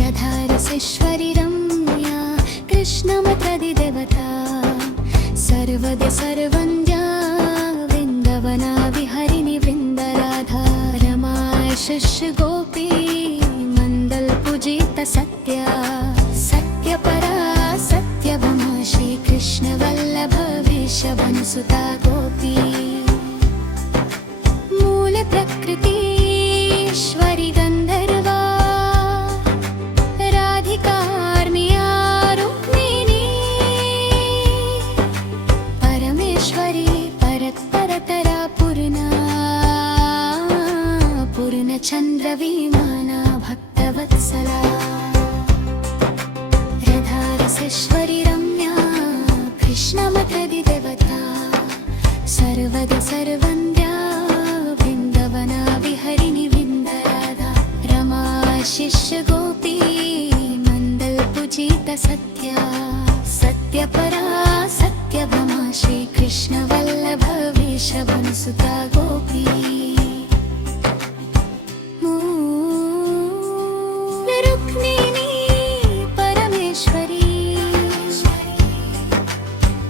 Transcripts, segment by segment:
रधारसेश्वरी रम्या कृष्णमत्रदिदेवता सर्वदे सर्वन्द्या वृन्दवना विहरिणि वृन्दराधा रमा शिष्य गोपी मण्डल पूजित सत्या सत्यपरा सत्यभामा श्रीकृष्ण वल्लभ वृषभनुसुता गोपी मूल प्रकृति ईश्वरी गन्धर्वा राधिकार्मिया रुक्मिणी परमेश्वरी परत्परतरा पूर्णचन्द्रविमाना भक्तवत्सला रधारसेश्वरी रम्या कृष्णमत्रदिदेवता सर्वदा सर्वन्द्या वृन्दवना विहरिणि वृन्दराधा रमा शिष्य गोपी मण्डल पूजित सत्या सत्यपरा सत्यभामा श्रीकृष्ण वल्लभ वृषभनुसुता गोपी रुक्मिणी परमेश्वरी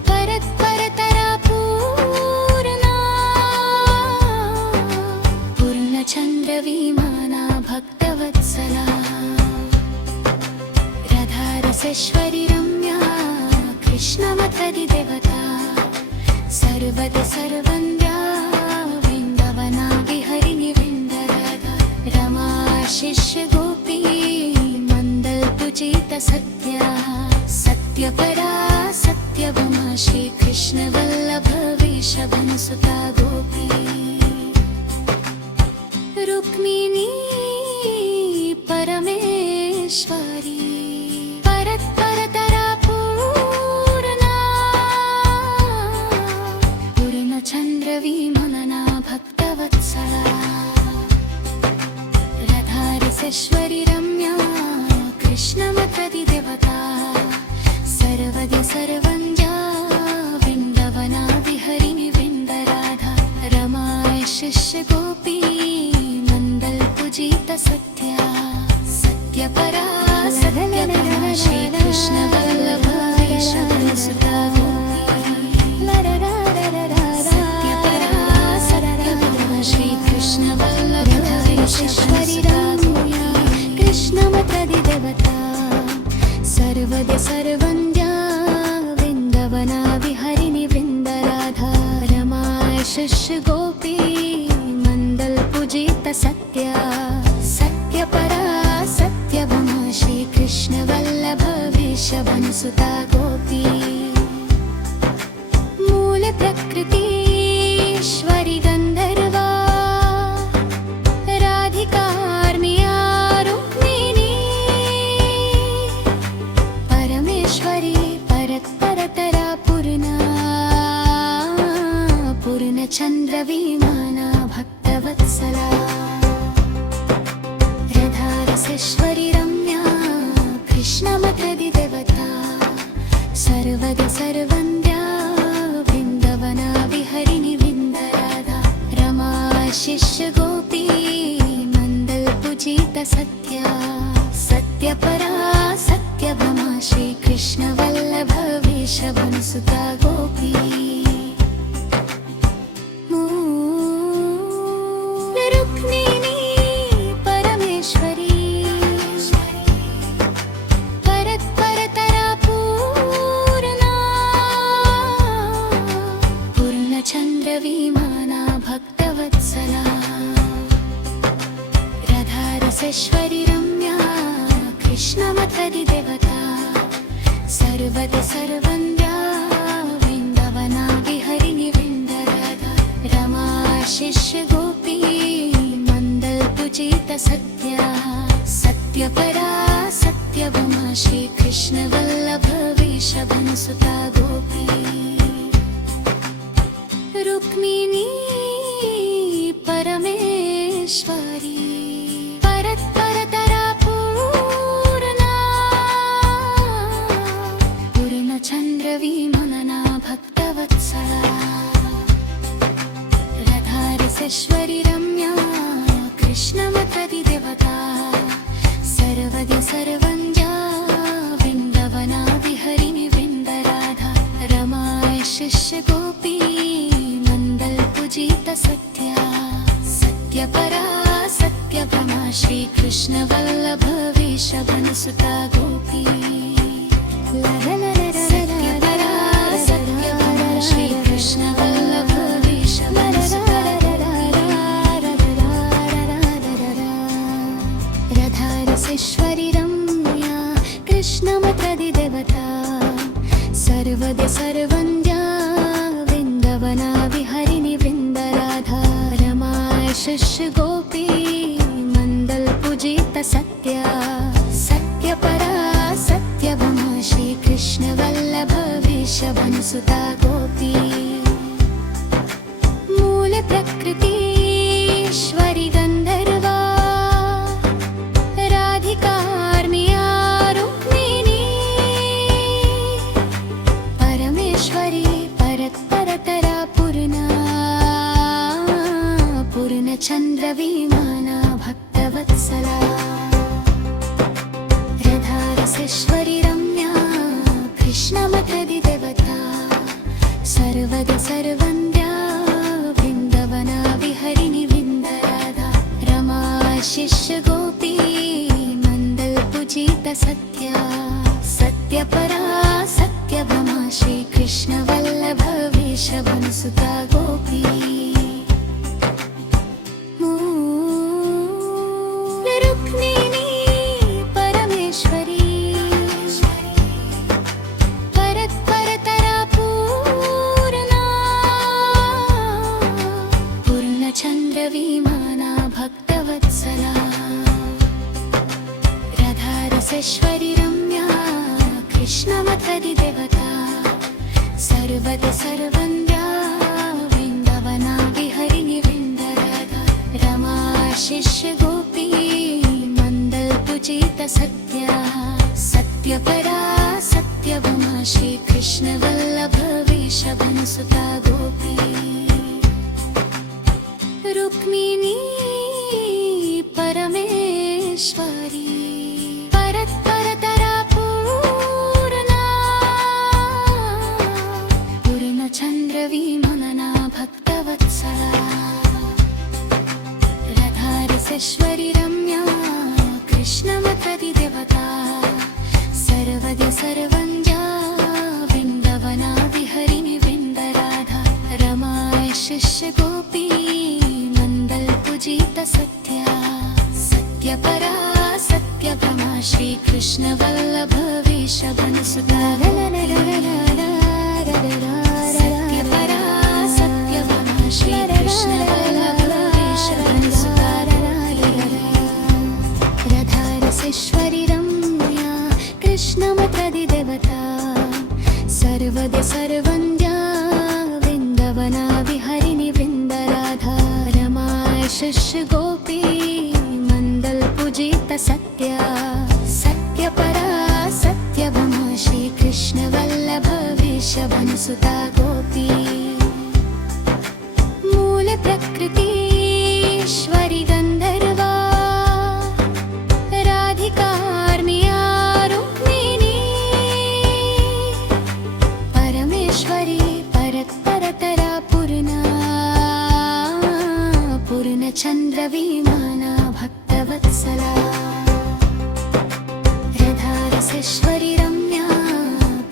परत्परतरा पूर्णचन्द्रविमाना भक्तवत्सला रधारसेश्वरी रम्या कृष्णमत्रदिदेवता सर्वदा सर्वन्द्या वृन्दवना विहरिणि वृन्दराधा रमा शिष्य गोपी मण्डल पूजित सत्या सत्यपरा सत्यभामा श्रीकृष्ण वल्लभ वृषभनुसुता गोपी रुक्मिणी परमेश्वरी परत्परतरा पूर्णचन्द्रविमाना भक्तवत्सला रधारसेश्वरी रम्या कृष्णमत्रदिदेवता सर्वदा सर्वन्द्या वृन्दवना विहरिणि वृन्दराधा रमा शिष्य गोपी मण्डल पूजित सत्या सत्यपरा सत्यभामा श्रीकृष्ण वल्लभ वृषभनुसुता श्रीकृष्ण वल्लभ वृषभनुसुता कृष्णमत्रदिदेवता सर्वदा सर्वन्द्या वृन्दवना विहरिणि वृन्दराधा रमा शिष्य गोपी मण्डल पूजित सत्या सत्यपरा सत्यभामा श्रीकृष्ण वल्लभ वृषभनुसुता गोपी मूल प्रकृति ईश्वरी गन्धर्वा राधिकार्मिया रुक्मिणी परमेश्वरी परत्परतरा पूर्णचन्द्रविमाना भक्तवत्सला रधारसेश्वरी रम्या कृष्णमत्रदिदेवता सर्वदा सर्वन्द्या वृन्दवना विहरिणि वृन्दराधा रमा शिष्य गोपी मण्डल पूजित सत्या सत्यपरा सत्यभामा श्रीकृष्ण वल्लभ वृषभनुसुता गोपी रुक्मिणी परमेश्वरी परत्परतरा पूर्णचन्द्रविमाना भक्तवत्सला रधारसेश्वरी रम्या कृष्णमत्रदिदेवता सर्वदा सर्वन्द्या वृन्दवना विहरिणि वृन्दराधा रमा शिष्य गोपी मण्डल पूजित सत्या सत्यपरा सत्यभामा श्रीकृष्ण वल्लभ वृषभनुसुता गोपी रुक्मिणी परमेश्वरी परत्परतरा पूर्णचन्द्रविमाना राधारसेश्वरी रम्या कृष्णमतदिदेवता सर्वद्य सर्वञ्जा वृन्दवना विहरिणि वृन्दराधा रमाय शिष्य गोपी मण्डल पूजित सत्या सत्यपरा सत्यभ्रमा श्रीकृष्ण वल्लभ वृषभनुसुता गोपी सत्यपरा सत्यभ्रमा श्रीकृष्ण वल्लभ वृषभनुसुता राधारसेश्वरी रम्या कृष्णमतदिदेवता सर्वद्य सर्वञ्जा वृन्दवना विहरिणि वृन्दराधा रमाय शिष्य गोपी मण्डल पूजित सत्या सत्यपरा सत्यभ्रमा श्रीकृष्ण वल्लभ वृषभनुसुता गोपी मूल प्रकृति ईश्वरी गन्धर्वा राधिकार्मिया रुक्मिणी परमेश्वरी परत्परतरा पूर्णचन्द्रविमाना भक्तवत्सला राधारसेश्वरी रम्या कृष्णमतदिदेवता सर्वद्य सर्वन्द्या वृन्दवना विहरिणि वृन्दराधा रमा शिष्य गोपी मण्डल पूजित सत्या सत्यपरा सत्यभ्रमा श्रीकृष्ण वल्लभ वृषभनुसुता गोपी रुक्मिणी परमेश्वरी परत्परतरा पूर्णचन्द्रविमाना भक्तवत्सला राधारसेश्वरी रम्या कृष्णमतदिदेवता सर्वद्य सर्वन्द्या वृन्दवना विहरिणि वृन्दराधा रमा शिष्य गोपी मण्डल पूजित सत्या सत्यपरा सत्यभ्रमा श्रीकृष्ण वल्लभ वृषभनुसुता गोपी रुक्मिणी परमेश्वरी परत्परतरा पूर्णचन्द्रविमाना भक्तवत्सला राधारसेश्वरी रम्या कृष्णमतदिदेवता सर्वद्य सर्वञ्जा वृन्दवना विहरिणि वृन्दराधा रमाय शिष्य गोपी मण्डल पूजित सत्या सत्यपरा सत्यभ्रमा श्रीकृष्ण वल्लभ वृषभनुसुता सत्यपरा सत्यभ्रमा श्रीकृष्ण वल्लभ वृषभनुसुता राधारसेश्वरी रम्या कृष्णमतदिदेवता सर्वद्य सर्वञ्जा वृन्दवना विहरिणि वृन्दराधा रमाय शिष्य गोपी मण्डल पूजित सत्या सत्यपरा सत्यभ्रमा श्रीकृष्ण वल्लभ वृषभनुसुता गोपी मूल प्रकृति ईश्वरी गन्धर्वा राधिकार्मिया रुक्मिणी परमेश्वरी परत्परतरा पूर्णचन्द्रविमाना भक्तवत्सला राधारसेश्वरी रम्या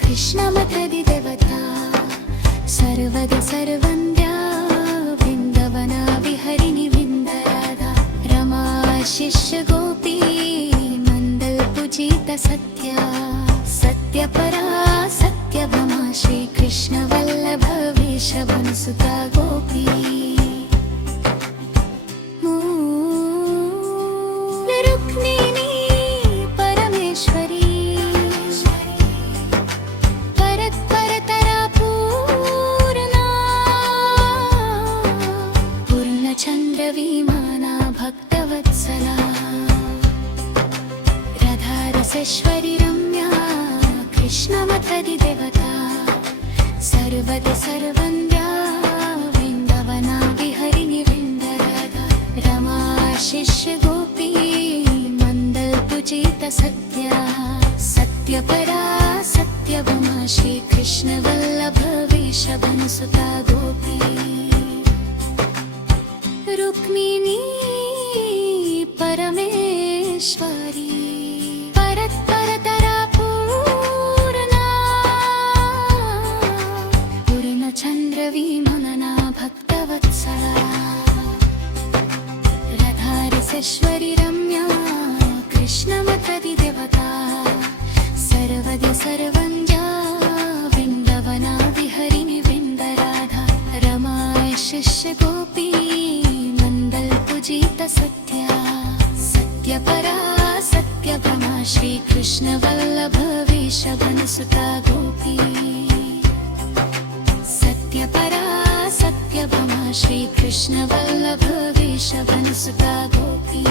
कृष्णमतदिदेवता सर्वद्य सर्वन्द्या वृन्दवना विहरिणि वृन्दराधा रमा शिष्य गोपी मण्डल पूजित सत्या सत्यपरा सत्यभ्रमा श्रीकृष्ण वल्लभ वृषभनुसुता गोपी रुक्मिणी परमेश्वरी परत्परतरा पूर्णचन्द्रविमाना भक्तवत्सला राधारसेश्वरी रम्या कृष्णमतदिदेवता सर्वद्य सर्वन्द्या वृन्दवना सत्यभमा श्रीकृष्णवल्लभ वृषभनुसुता गोपी रुक्मिणी परमेश्वरी परत्परतरा पूर्णा पूर्णचन्द्रविमनना भक्तवत्सला राधारसेश्वरी रम्या कृष्णमतदिदेवता सर्वद्य सर्वञ्जा वृन्दवना विहरिणि वृन्दराधा रमाय शिष्य गोपी मण्डल पूजित सत्या सत्यपरा सत्यभमा श्रीकृष्णवल्लभ वृषभनुसुता गोपी सत्यपरा सत्यभमा श्रीकृष्णवल्लभ वृषभनुसुता गोपी